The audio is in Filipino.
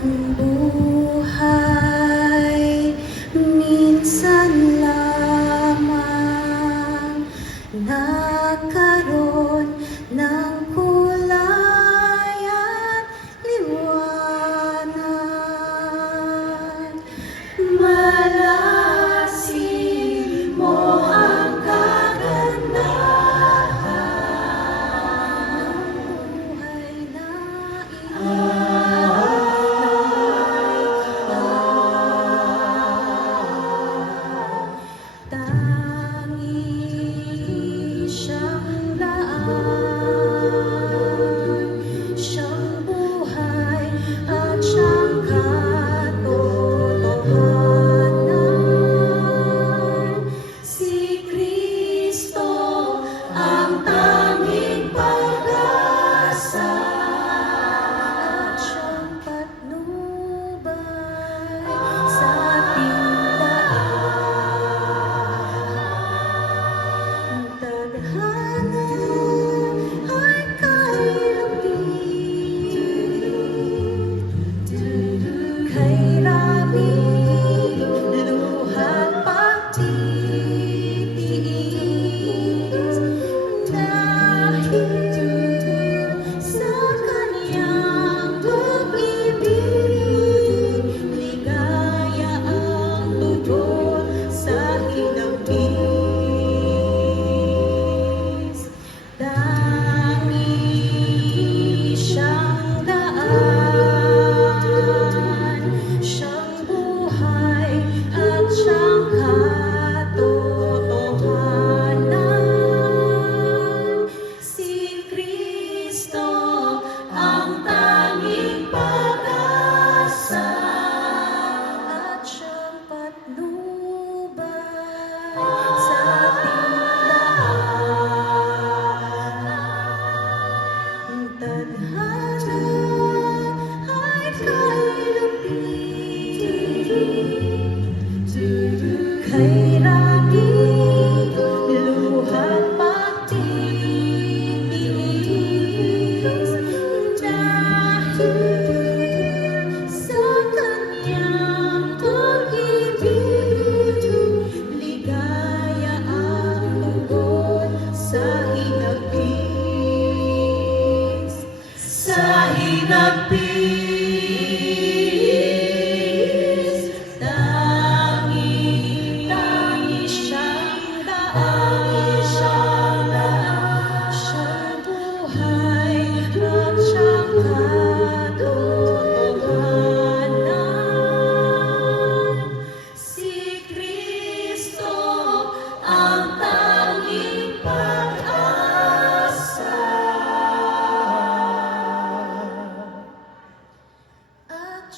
Ang buhay minsan lamang nagkaroon ng kulay at liwanag. Malasin mo ang kagandahan ng buhay na tangi siyang daan, siyang buhay at siyang katotohanan. Si Kristo ang tanging pag-asa at siyang patnubay sa ating tadhana ay kay Rabi luha't pagtitiis dahil sa Kaniyang pag-ibig, ligaya ang tugon sa hinapis. Tangi siyang daan, siyang buhay at siyang katotohanan. Si Kristo ang tanging pag-asa at siyang patnubay sa ating tadhana ay kay Rabi luha't pagtitiis dahil sa Kaniyang pag-ibig, ligaya ang tugon sa hinapis. Sa hinapis, tangi siyang daan, siyang buhay at siyang katotohanan. Si Kristo ang tanging pag-asa at